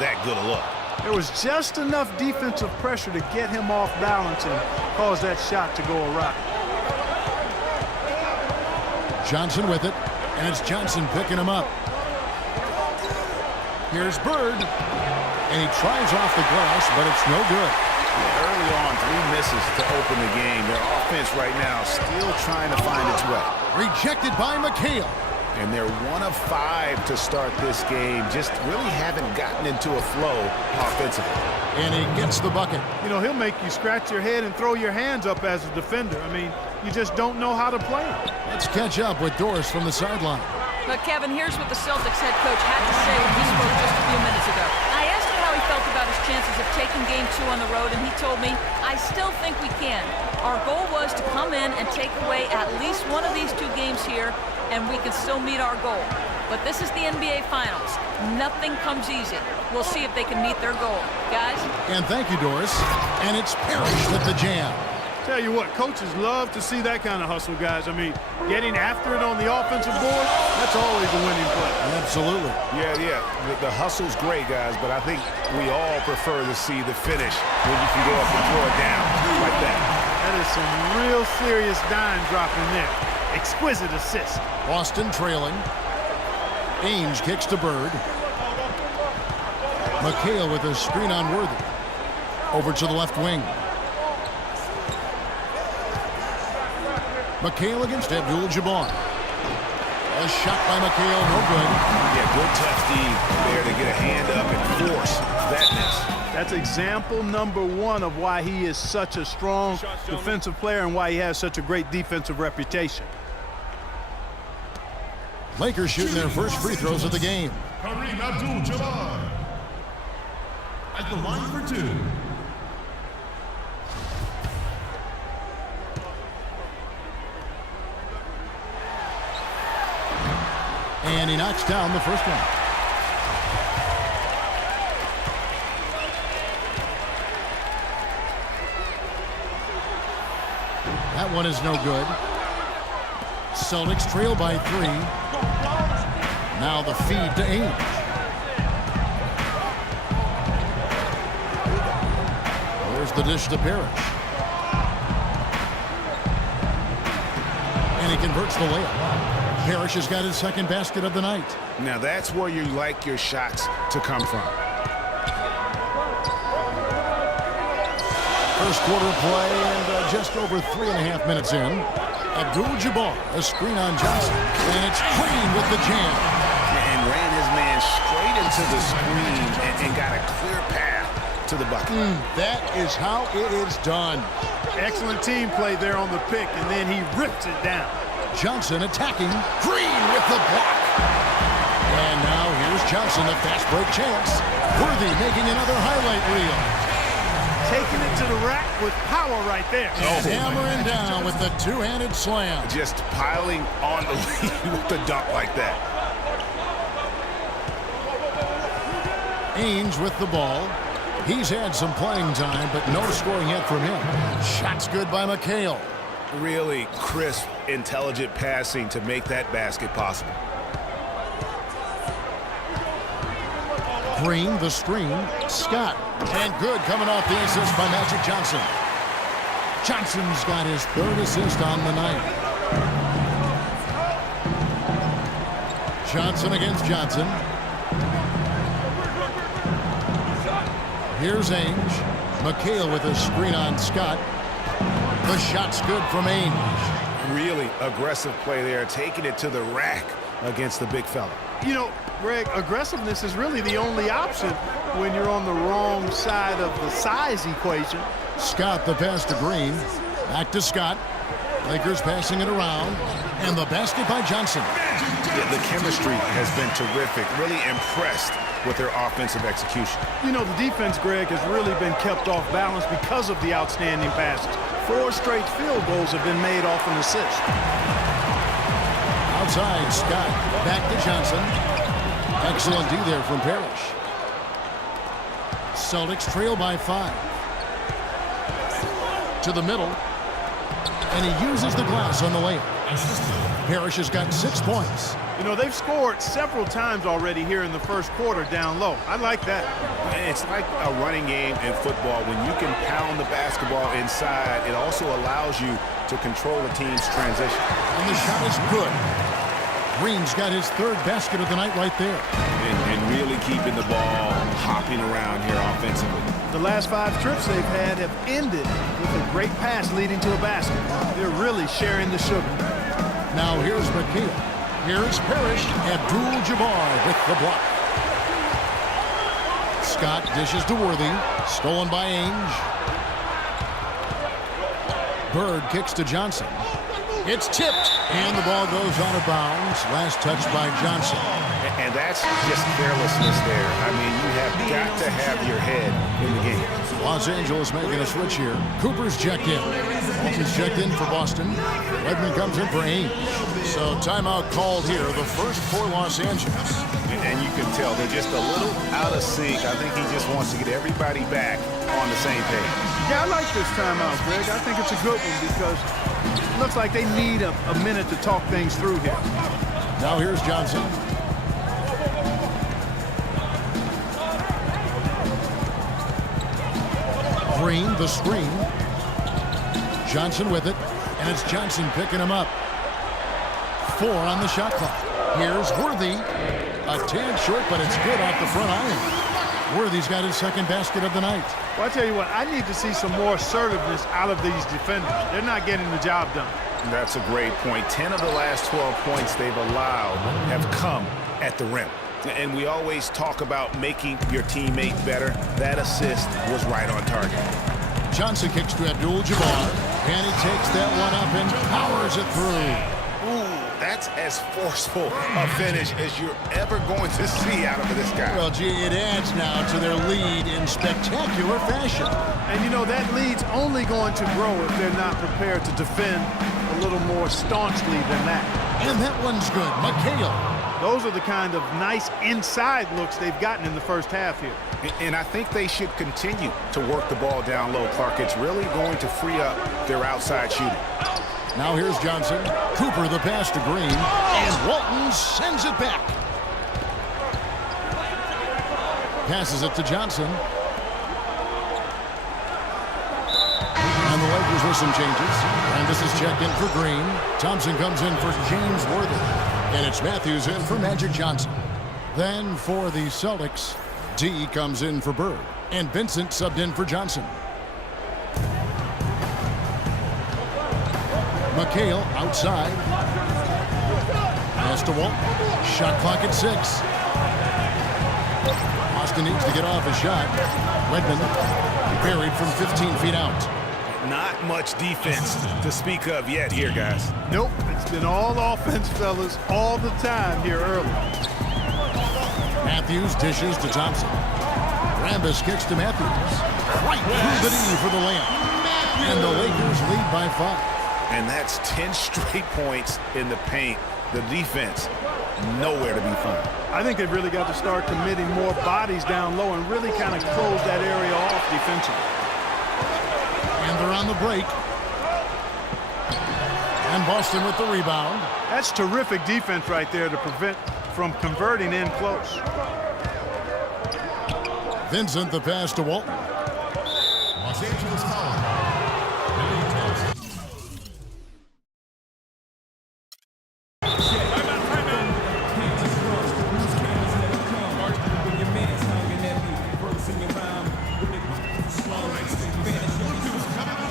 that good a look. There was just enough defensive pressure to get him off balance and cause that shot to go awry. Johnson with it, and it's Johnson picking him up. Here's Bird, and he tries off the glass, but it's no good. Early on, 3 misses to open the game. Their offense right now still trying to find its way. Rejected by McHale. And they're 1 of 5 to start this game. Just really haven't gotten into a flow offensively. And he gets the bucket. You know, he'll make you scratch your head and throw your hands up as a defender. I mean, you just don't know how to play him. Let's catch up with Doris from the sideline. But, Kevin, here's what the Celtics head coach had to say when he spoke just a few minutes ago. I asked him how he felt about his chances of taking Game 2 on the road, and he told me, I still think we can. Our goal was to come in and take away at least one of these 2 games here, and we can still meet our goal. But this is the NBA Finals. Nothing comes easy. We'll see if they can meet their goal. Guys? And thank you, Doris. And it's Parrish with the jam. Tell you what, coaches love to see that kind of hustle, guys. I mean, getting after it on the offensive board, that's always a winning play. Absolutely. Yeah. The hustle's great, guys, but I think we all prefer to see the finish when you can go up and throw it down like that. That is some real serious dime dropping there. Exquisite assist. Boston trailing. Ainge kicks to Bird. McHale with a screen on Worthy. Over to the left wing. McHale against Abdul-Jabbar. A shot by McHale, no good. Yeah, good tough D there to get a hand up and force that miss. That's example number 1 of why he is such a strong defensive player and why he has such a great defensive reputation. Lakers shooting their first free throws of the game. Kareem Abdul-Jabbar at the line for 2. And he knocks down the first one. That one is no good. Celtics trail by 3. Now the feed to Ainge. There's the dish to Parrish. And he converts the layup. Parrish has got his second basket of the night. Now that's where you like your shots to come from. First quarter play and just over 3.5 minutes in. Abdul-Jabbar, a screen on Johnson. And it's Green with the jam. And ran his man straight into the screen and got a clear path to the bucket. That is how it is done. Excellent team play there on the pick, and then he rips it down. Johnson attacking. Green with the block. And now here's Johnson, the fast break chance. Worthy making another highlight reel. Taking it to the rack with power right there. And hammering down with the 2-handed slam. Just piling on the lead with the dunk like that. Ainge with the ball. He's had some playing time, but no scoring yet from him. Shots good by McHale. Really crisp, intelligent passing to make that basket possible. Green, the screen. Scott. And good coming off the assist by Magic Johnson. Johnson's got his 3rd assist on the night. Johnson against Johnson. Here's Ainge. McHale with a screen on Scott. The shot's good from Ainge. Really aggressive play there, taking it to the rack against the big fella. You know, Greg, aggressiveness is really the only option when you're on the wrong side of the size equation. Scott the pass to Green. Back to Scott. Lakers passing it around. And the basket by Johnson. Yeah, the chemistry has been terrific. Really impressed with their offensive execution. You know, the defense, Greg, has really been kept off balance because of the outstanding passes. 4 straight field goals have been made off an assist. Outside, Scott. Back to Johnson. Excellent D there from Parrish. Celtics trail by 5. To the middle. And he uses the glass on the layup. Parrish has got 6 points. You know, they've scored several times already here in the first quarter down low. I like that. It's like a running game in football. When you can pound the basketball inside, it also allows you to control a team's transition. And the shot is good. Green's got his third basket of the night right there. And really keeping the ball hopping around here offensively. The last 5 trips they've had have ended with a great pass leading to a basket. They're really sharing the sugar. Now here's McKeel. Here's Parrish. Abdul-Jabbar with the block. Scott dishes to Worthy. Stolen by Ainge. Bird kicks to Johnson. It's tipped, and the ball goes out of bounds. Last touch by Johnson. And that's just carelessness there. I mean, you have got to have your head in the game. Los Angeles making a switch here. Cooper's checked in. Walton's checked in for Boston. Redmond comes in for Ainge. So timeout called here, the first for Los Angeles. And you can tell they're just a little out of sync. I think he just wants to get everybody back on the same page. Yeah, I like this timeout, Greg. I think it's a good one because it looks like they need a minute to talk things through here. Now here's Johnson. Green, the screen. Johnson with it, and it's Johnson picking him up. 4 on the shot clock. Here's Worthy. A tad short, but it's good off the front iron. Worthy's got his second basket of the night. Well, I tell you what, I need to see some more assertiveness out of these defenders. They're not getting the job done. That's a great point. 10 of the last 12 points they've allowed have come at the rim. And we always talk about making your teammate better. That assist was right on target. Johnson kicks to Abdul-Jabbar, and he takes that one up and powers it through. Ooh, that's as forceful a finish as you're ever going to see out of this guy. Well, gee, it adds now to their lead in spectacular fashion. And, you know, that lead's only going to grow if they're not prepared to defend a little more staunchly than that. And that one's good. McHale. Those are the kind of nice inside looks they've gotten in the first half here. And I think they should continue to work the ball down low, Clark. It's really going to free up their outside shooting. Now here's Johnson. Cooper the pass to Green. And Walton sends it back. Passes it to Johnson. And the Lakers with some changes. And this is checked in for Green. Thompson comes in for James Worthy. And it's Matthews in for Magic Johnson. Then for the Celtics, D comes in for Bird. And Vincent subbed in for Johnson. McHale outside. Pass to Walton. Shot clock at 6. Boston needs to get off a shot. Redmond buried from 15 feet out. Not much defense to speak of yet here, guys. Nope, it's been all offense, fellas, all the time here early. Matthews dishes to Thompson. Rambis kicks to Matthews. Right through the knee for the layup. And the Lakers lead by 5. And that's 10 straight points in the paint. The defense, nowhere to be found. I think they've really got to start committing more bodies down low and really kind of close that area off defensively. And they're on the break. And Boston with the rebound. That's terrific defense right there to prevent from converting in close. Vincent the pass to Walton. Los Angeles foul.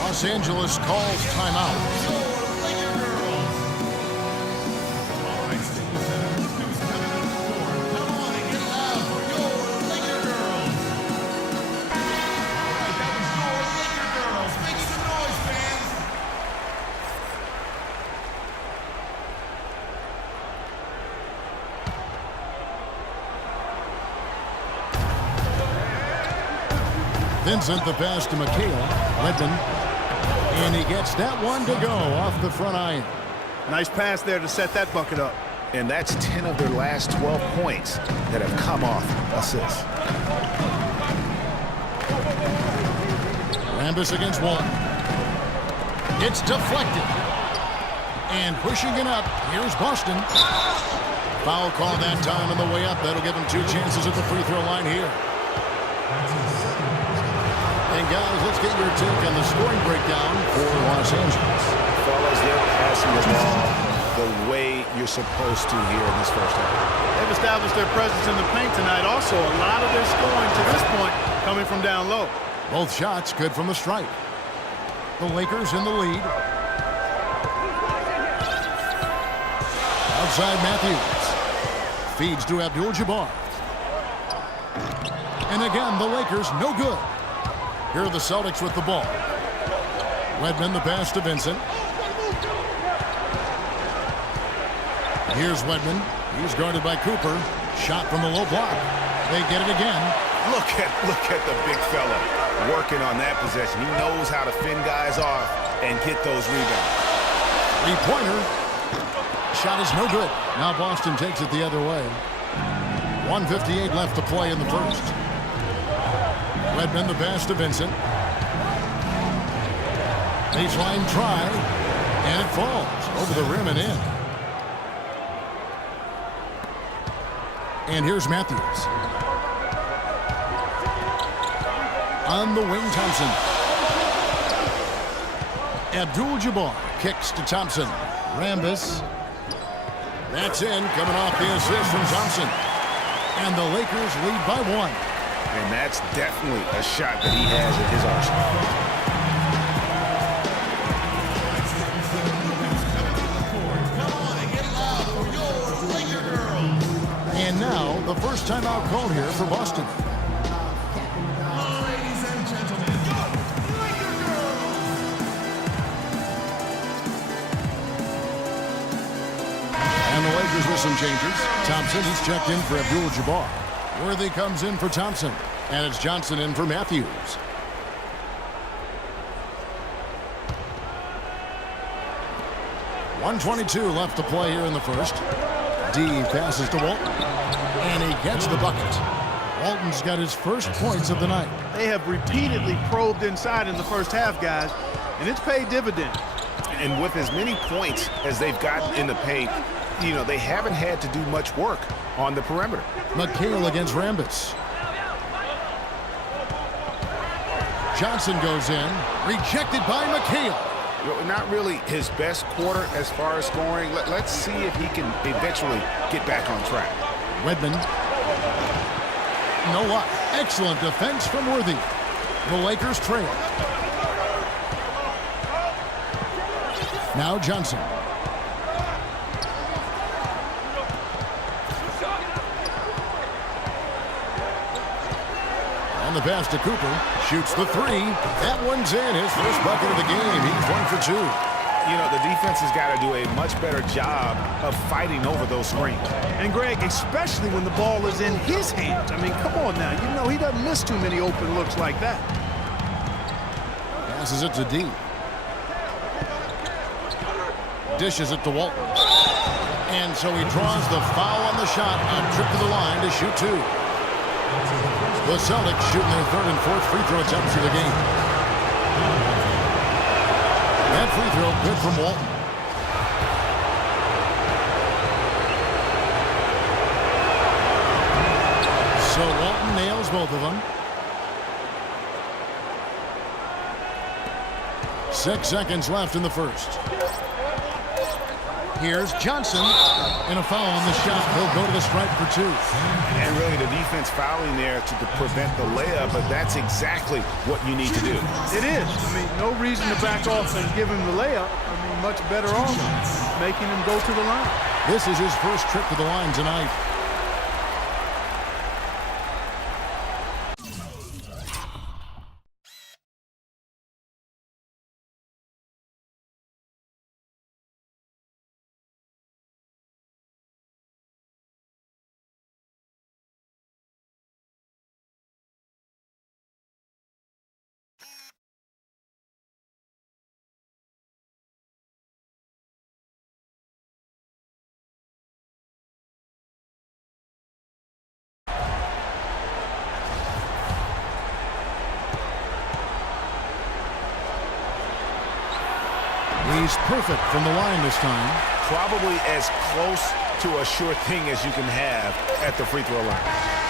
Los Angeles calls timeout. Vincent the pass to McHale. Redmond. And he gets that one to go off the front iron. Nice pass there to set that bucket up. And that's 10 of their last 12 points that have come off assists. Rambis against Walton. It's deflected. And pushing it up, here's Boston. Foul call that time on the way up. That'll give him 2 chances at the free throw line here. And guys, let's get your take on the scoring breakdown for Los Angeles. Fellas, they're passing the ball the way you're supposed to here in this first half. They've established their presence in the paint tonight. Also, a lot of their scoring to this point coming from down low. Both shots good from the stripe. The Lakers in the lead. Outside Matthews. Feeds to Abdul-Jabbar. And again, the Lakers no good. Here are the Celtics with the ball. Wedman the pass to Vincent. Here's Wedman. He's guarded by Cooper. Shot from the low block. They get it again. Look at the big fella working on that possession. He knows how to fend guys off and get those rebounds. Three-pointer. Shot is no good. Now Boston takes it the other way. 1:58 left to play in the first. Redmond the pass to Vincent. Baseline try. And it falls over the rim and in. And here's Matthews. On the wing, Thompson. Abdul-Jabbar kicks to Thompson. Rambis. That's in, coming off the assist from Thompson. And the Lakers lead by 1. And that's definitely a shot that he has at his arsenal. And now, the first timeout called here for Boston. Ladies and gentlemen, Laker girls. And the Lakers with some changes. Thompson, he's checked in for Abdul-Jabbar. Worthy comes in for Thompson. And it's Johnson in for Matthews. .122 left to play here in the first. D passes to Walton. And he gets the bucket. Walton's got his first points of the night. They have repeatedly probed inside in the first half, guys, and it's paid dividends. And with as many points as they've gotten in the paint, you know, they haven't had to do much work on the perimeter. McHale against Rambis. Johnson goes in. Rejected by McHale. Not really his best quarter as far as scoring. Let's see if he can eventually get back on track. Wedman. No luck. Excellent defense from Worthy. The Lakers trail. Now Johnson. And the pass to Cooper. Shoots the three. That one's in. His first bucket of the game. He's 1 for 2. You know, the defense has got to do a much better job of fighting over those screens. And, Greg, especially when the ball is in his hands. I mean, come on now. You know he doesn't miss too many open looks like that. Passes it to D. Dishes it to Walton. And so he draws the foul on the shot and trip to the line to shoot 2. The Celtics shooting their third and fourth free throw attempts of the game. That free throw good from Walton. So Walton nails both of them. 6 seconds left in the first. Here's Johnson. And a foul on the shot. He'll go to the stripe for 2. And really the defense fouling there to prevent the layup, but that's exactly what you need to do. It is. I mean, no reason to back off and give him the layup. I mean, much better off making him go to the line. This is his first trip to the line tonight. He's perfect from the line this time. Probably as close to a sure thing as you can have at the free throw line.